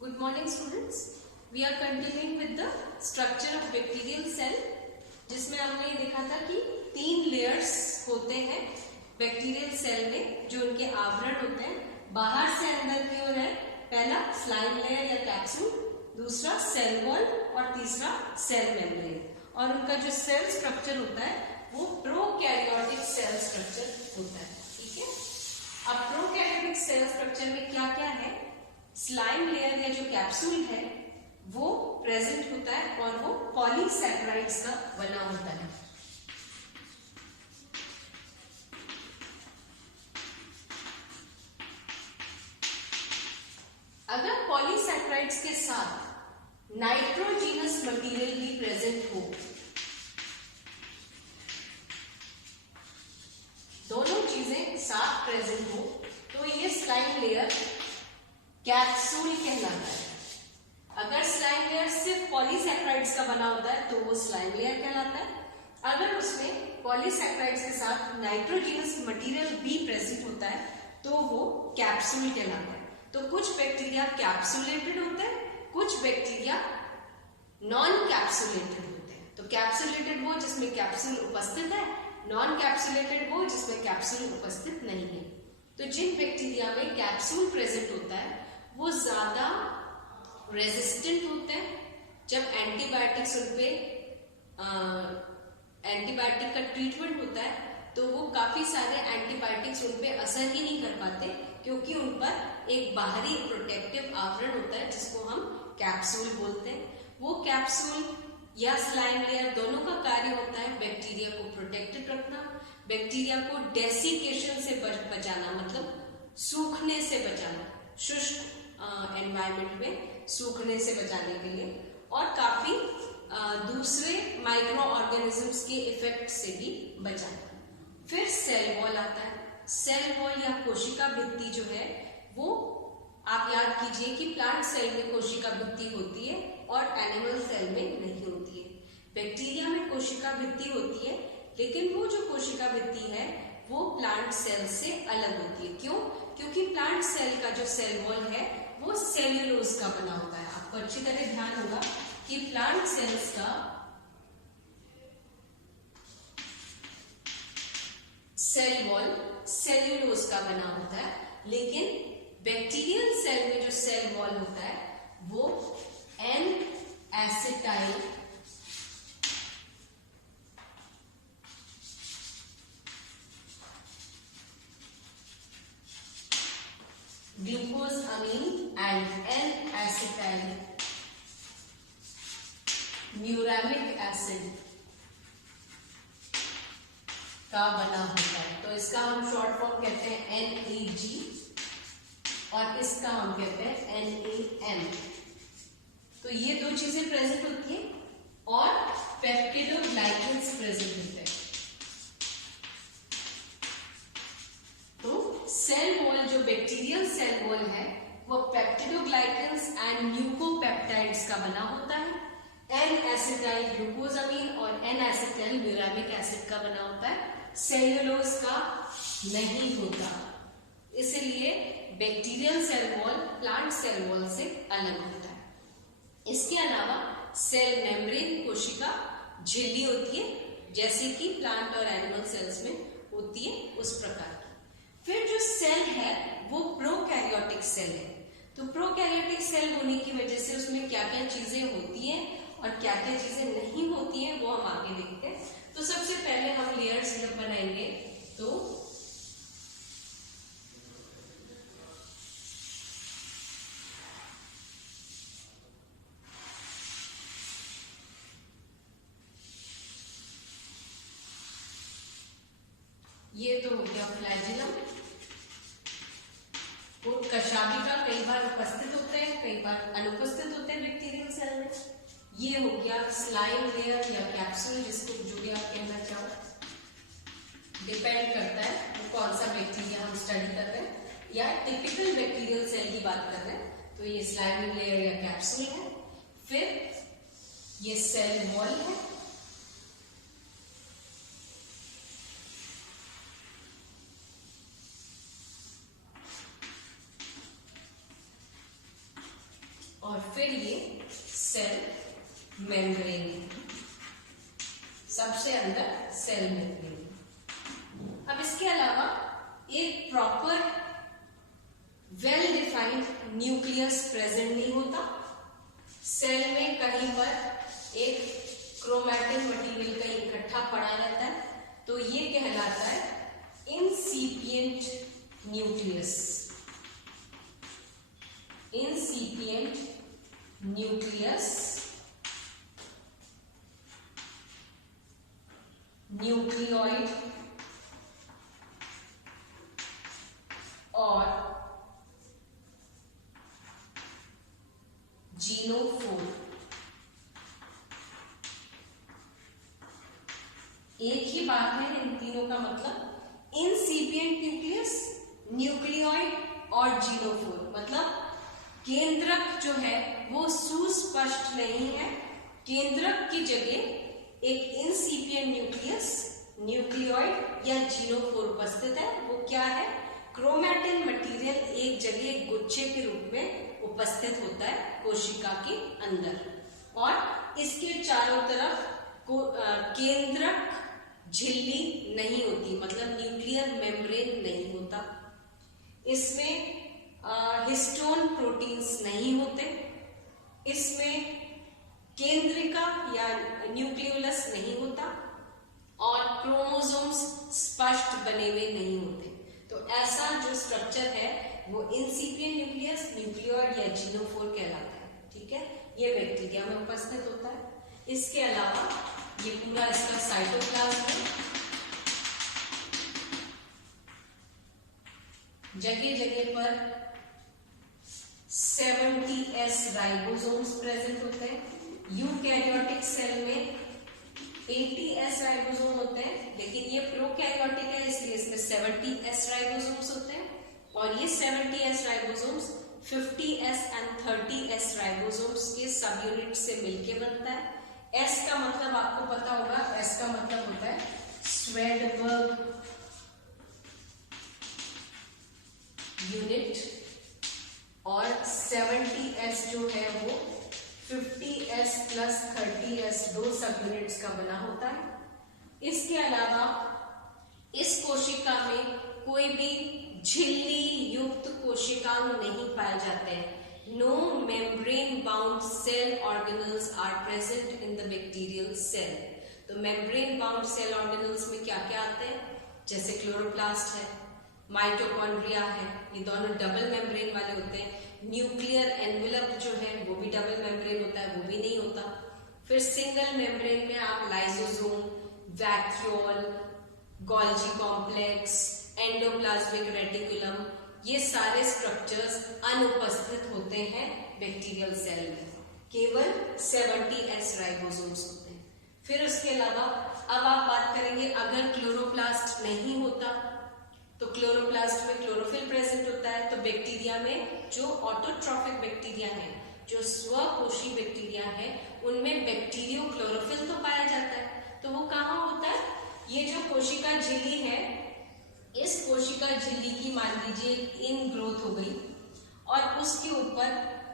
Good morning students. We are continuing with the structure of bacterial cell, जिसमें हमने ये देखा था कि 3 लेयर्स होते हैं बैक्टीरियल सेल में, जो उनके आवरण होते हैं बाहर से अंदर की ओर है। पहला स्लाइम लेयर या कैप्सूल, दूसरा सेल वॉल और तीसरा सेल मेम्ब्रेन। और उनका जो सेल स्ट्रक्चर होता है वो प्रोकैरियोटिक सेल स्ट्रक्चर होता है। ठीक है, अब प्रोकैरियोटिक सेल स्ट्रक्चर में क्या क्या है? स्लाइम लेयर या जो कैप्सूल है वो प्रेजेंट होता है और वो पॉलीसैकेराइड्स का बना होता है। अगर पॉलीसैकेराइड्स के साथ नाइट्रोजीनस मटेरियल भी प्रेजेंट हो, दोनों चीजें साथ प्रेजेंट हो, तो ये स्लाइम लेयर कैप्सूल कहलाता है। अगर स्लाइम लेयर सिर्फ पॉलीसैकेराइड्स का बना होता है तो वो स्लाइम लेयर कहलाता है। अगर उसमें पॉलीसैकेराइड्स के साथ नाइट्रोजीनस मटेरियल भी प्रेजेंट होता है तो वो कैप्सूल कहलाता है। तो कुछ बैक्टीरिया कैप्सुलेटेड होते हैं, कुछ बैक्टीरिया नॉन कैप्सुलेटेड होते हैं। तो कैप्सुलेटेड वो जिसमें कैप्सूल उपस्थित है, नॉन कैप्सुलेटेड वो जिसमें कैप्सूल उपस्थित नहीं है। तो जिन बैक्टीरिया में कैप्सूल प्रेजेंट होता है वो ज्यादा रेजिस्टेंट होते हैं। जब एंटीबायोटिक्स उन पे एंटीबायोटिक का ट्रीटमेंट होता है तो वो काफी सारे एंटीबायोटिक्स उन पे असर ही नहीं कर पाते, क्योंकि उन पर एक बाहरी प्रोटेक्टिव आवरण होता है जिसको हम कैप्सूल बोलते हैं। वो कैप्सूल या स्लाइम लेयर दोनों का कार्य होता है बैक्टीरिया को प्रोटेक्टेड रखना, बैक्टीरिया को डेसिकेशन से बचाना, मतलब सूखने से बचाना, शुष्क एनवायरनमेंट में सूखने से बचाने के लिए, और काफी दूसरे माइक्रो ऑर्गेनिजम्स के इफेक्ट से भी बचाना। फिर सेल वॉल आता है। सेल वॉल या कोशिका भित्ति जो है वो आप याद कीजिए कि प्लांट सेल में कोशिका भित्ति होती है और एनिमल सेल में नहीं होती है। बैक्टीरिया में कोशिका भित्ति होती है, लेकिन वो जो कोशिका भित्ति है वो प्लांट सेल से अलग होती है। क्यों? क्योंकि प्लांट सेल का जो सेल वॉल है वो सेल्यूलोज का बना होता है। आपको अच्छी तरह ध्यान होगा कि प्लांट सेल्स का सेल वॉल सेल्यूलोज का बना होता है, लेकिन बैक्टीरियल सेल में जो सेल वॉल होता है वो N acetyl glucose amine and N acetyl neuraminic acid का बना होता है। तो इसका हम शॉर्ट फॉर्म कहते हैं NAG और इसका हम कहते हैं NAM। तो ये दो चीजें प्रेजेंट होती है और पेप्टिडोग्लाइकेंस प्रेजेंट होते हैं। तो सेल वॉल जो बैक्टीरियल सेल वॉल है वो पेप्टिडोग्लाइकेंस एंड न्यूक्लियोपेप्टाइड्स का बना होता है। एन एसिटाइल ग्लूकोजामीन और एन एसिटाइल न्यूरामिक एसिड का बना होता है, सेल्यूलोज का नहीं होता। इसलिए bacterial cell wall plant cell wall से अलग होता है। इसके अलावा सेल मेम्ब्रेन कोशिका झिल्ली होती है, जैसे कि प्लांट और एनिमल सेल्स में होती है उस प्रकार की। फिर जो सेल है वो प्रोकैरियोटिक सेल है। तो प्रोकैरियोटिक सेल होने की वजह से उसमें क्या क्या चीजें होती हैं और क्या क्या चीजें नहीं होती हैं वो हम आगे देखते हैं। तो सबसे पहले हम लेयर्स जब बनाएंगे तो ये तो हो गया फ्लैजिलम। वो कशाभिका कई बार उपस्थित होते हैं, कई बार अनुपस्थित होते हैं बैक्टीरियल सेल में। ये हो गया स्लाइम लेयर या कैप्सूल, जिसको जो भी आप कहना चाहो, डिपेंड करता है वो कौन सा बैक्टीरिया हम स्टडी कर रहे हैं या टिपिकल बैक्टीरियल सेल की बात कर रहे हैं। तो ये स्लाइम लेयर या कैप्सूल है। फिर ये सेल वॉल है, और फिर ये सेल मेम्ब्रेन, सबसे अंदर सेल मेम्ब्रेन। अब इसके अलावा एक proper well defined nucleus present नहीं होता। सेल में कहीं पर एक क्रोमैटिन मटेरियल कहीं इकट्ठा पड़ा रहता है, तो ये कहलाता है इंसिपिएंट न्यूक्लियस। इंसिपिएंट न्यूक्लियस, न्यूक्लियोइड और जीनोफोर। एक ही बात है इन तीनों का मतलब। इंसिपिएंट न्यूक्लियस, न्यूक्लियोइड और जीनोफोर, मतलब केंद्रक जो है वो सुस्पष्ट नहीं है। केंद्रक की जगह एक इंसिपिएंट न्यूक्लियस, न्यूक्लियोइड या जीनोफोर उपस्थित है। वो क्या है? क्रोमैटिन मटेरियल एक जगह गुच्छे के रूप में उपस्थित होता है कोशिका के अंदर, और इसके चारों तरफ केंद्रक झिल्ली नहीं होती, मतलब न्यूक्लियर मेम्ब्रेन नहीं होता। इसमें हिस्टोन प्रोटीन्स नहीं होते। इसमें केंद्रिका या न्यूक्लियोलस नहीं होता और क्रोमोसोम्स स्पष्ट बने हुए नहीं होते। तो ऐसा जो स्ट्रक्चर है वो इंसिपिएंट न्यूक्लियस, न्यूक्लियोइड या जीनोफोर कहलाता है। ठीक है, ये बैक्टीरिया में उपस्थित होता है। इसके अलावा ये पूरा इसका साइटोप्लाज्म है। जगह जगह पर 70s राइबोसोम्स प्रेजेंट होते हैं। यूकैरियोटिक सेल में 80s राइबोसोम होते हैं, लेकिन ये प्रोकैरियोटिक है इसलिए इसमें 70s राइबोसोम्स होते हैं। और ये 70s ribosomes 50s and 30s ribosomes के सब यूनिट से मिलके बनता है। S का मतलब आपको पता होगा, S का मतलब होता है स्वेडबर्ग यूनिट, और 70s जो है वो 50s प्लस 30s दो सब यूनिट्स का बना होता है। इसके अलावा इस कोशिका में कोई भी झिल्ली युक्त कोशिकांग नहीं पाए जाते हैं। No membrane bound cell organelles are present in the bacterial cell। तो membrane bound cell organelles में क्या क्या आते हैं? जैसे क्लोरोप्लास्ट है, माइटोकॉन्ड्रिया है, ये दोनों डबल मेम्ब्रेन वाले होते हैं। न्यूक्लियर एनवेलप जो है वो भी डबल मेम्ब्रेन होता है, वो भी नहीं होता। फिर सिंगल मेम्ब्रेन में आप lysosome, vacuole, Golgi complex, endoplasmic reticulum, ये सारे स्ट्रक्चर्स अनुपस्थित होते हैं बैक्टीरियल सेल में। केवल 70s राइबोसोम्स होते हैं। फिर उसके अलावा अब आप बात करेंगे, अगर क्लोरोप्लास्ट नहीं होता तो क्लोरोप्लास्ट में क्लोरोफिल प्रेजेंट होता है। तो बैक्टीरिया में जो ऑटोट्रॉफिक बैक्टीरिया है, जो स्वकोशी बैक्टीरिया है, उनमें बैक्टीरियो क्लोरोफिल तो पाया जाता है। तो वो कहाँ होता है? ये जो कोशिका झिल्ली है, इस कोशिका झिल्ली की मान लीजिए इन ग्रोथ हो गई और उसके ऊपर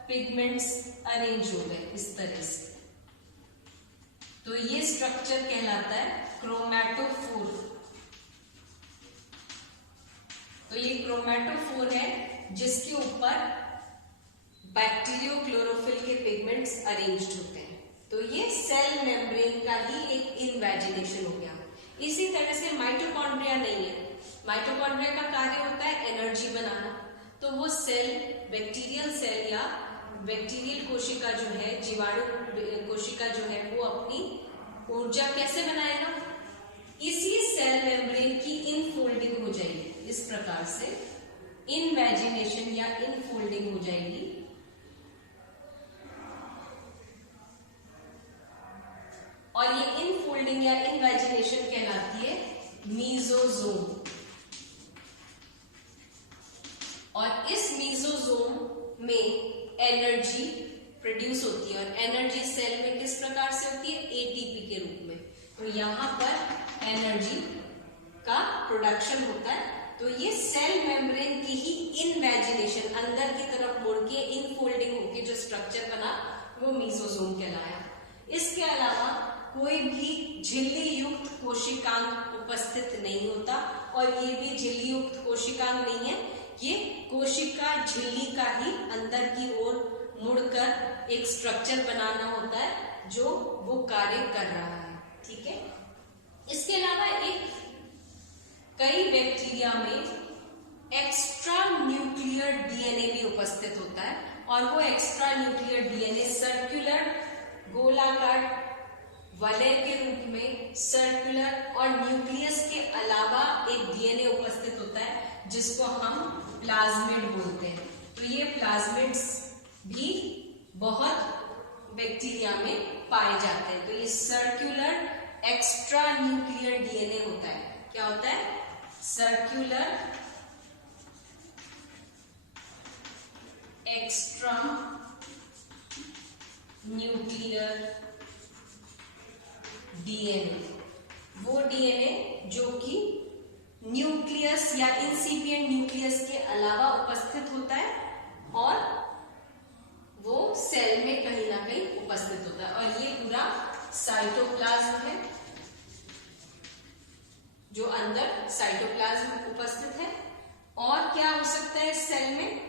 पिगमेंट्स अरेंज हो गए इस तरह से। तो ये स्ट्रक्चर कहलाता है क्रोमैटोफोर। तो ये क्रोमैटोफोर है जिसके ऊपर बैक्टीरियो क्लोरोफिल के पिगमेंट्स अरेंज्ड होते हैं। तो ये सेल मेम्ब्रेन का ही एक इनवेजिनेशन हो गया। इसी तरह से माइटोकॉन्ड्रिया नहीं है। माइटोकॉन्ड्रिया का कार्य होता है एनर्जी बनाना। तो वो सेल, बैक्टीरियल सेल या बैक्टीरियल कोशिका जो है, जीवाणु कोशिका जो है, वो अपनी ऊर्जा कैसे बनाएगा? इसी सेल मेम्ब्रेन की इनफोल्डिंग हो जाएगी। इस प्रकार से इनवेजिनेशन या इनफोल्डिंग हो जाएगी। और ये इनफोल्डिंग या इनवेजिनेशन कहलाती है मीजोजोम। और इस मीजोजोम में एनर्जी प्रोड्यूस होती है, और एनर्जी सेल में किस प्रकार से होती है? एटीपी के रूप में। तो यहाँ पर एनर्जी का प्रोडक्शन होता है। तो ये सेल मेम्ब्रेन की ही इनवेजिनेशन, अंदर की तरफ मुड़ के इनफोल्डिंग होके जो स्ट्रक्चर बना वो मीसोसोम कहलाया। इसके अलावा कोई भी झिल्ली युक्त कोशिकांग उपस्थित नहीं होता, और ये भी झिल्ली युक्त कोशिकांग नहीं है, ये कोशिका झिल्ली का ही अंदर की ओर मुड़कर एक स्ट्रक्चर बनाना होता है जो वो कार्य कर रहा है। ठीक है, इसके अलावा कई बैक्टीरिया में एक्स्ट्रा न्यूक्लियर डीएनए भी उपस्थित होता है, और वो एक्स्ट्रा न्यूक्लियर डीएनए सर्कुलर गोलाकार वलय के रूप में सर्कुलर और न्यूक्लियस के अलावा एक डीएनए उपस्थित होता है जिसको हम प्लाज्मिड बोलते हैं। तो ये प्लाज्मिड्स भी बहुत बैक्टीरिया में पाए जाते हैं। तो ये सर्कुलर एक्स्ट्रा न्यूक्लियर डीएनए होता है। क्या होता है? सर्कुलर एक्स्ट्रा न्यूक्लियर डीएनए, वो डीएनए जो कि न्यूक्लियस या इंसिपिएंट न्यूक्लियस के अलावा उपस्थित होता है और वो सेल में कहीं ना कहीं उपस्थित होता है। और ये पूरा साइटोप्लाज्म है, जो अंदर साइटोप्लाज्म उपस्थित है। और क्या हो सकता है इस सेल में?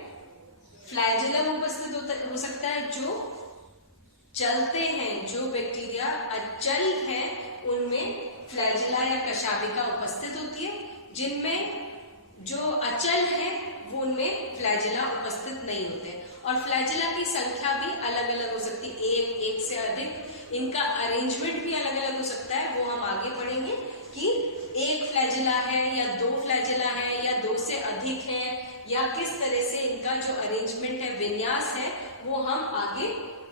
फ्लैजेलम उपस्थित हो सकता है, जो चलते हैं, जो बैक्टीरिया अचल हैं उनमें फ्लैजेला या कशाभिका उपस्थित होती है, जिनमें जो अचल है वो उनमें फ्लैजेला उपस्थित नहीं होते हैं। और फ्लैजेला की संख्या भी अलग अलग हो सकती है, एक से अधिक। इनका अरेंजमेंट भी अलग अलग हो सकता है, वो हम आगे पढ़ेंगे कि एक फ्लैजेला है या दो फ्लैजेला है या दो से अधिक है, या किस तरह से इनका जो अरेंजमेंट है, विन्यास है, वो हम आगे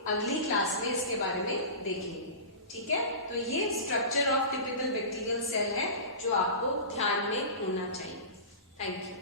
अगली क्लास में इसके बारे में देखेंगे। ठीक है, तो ये structure of typical bacterial cell है जो आपको ध्यान में होना चाहिए। Thank you.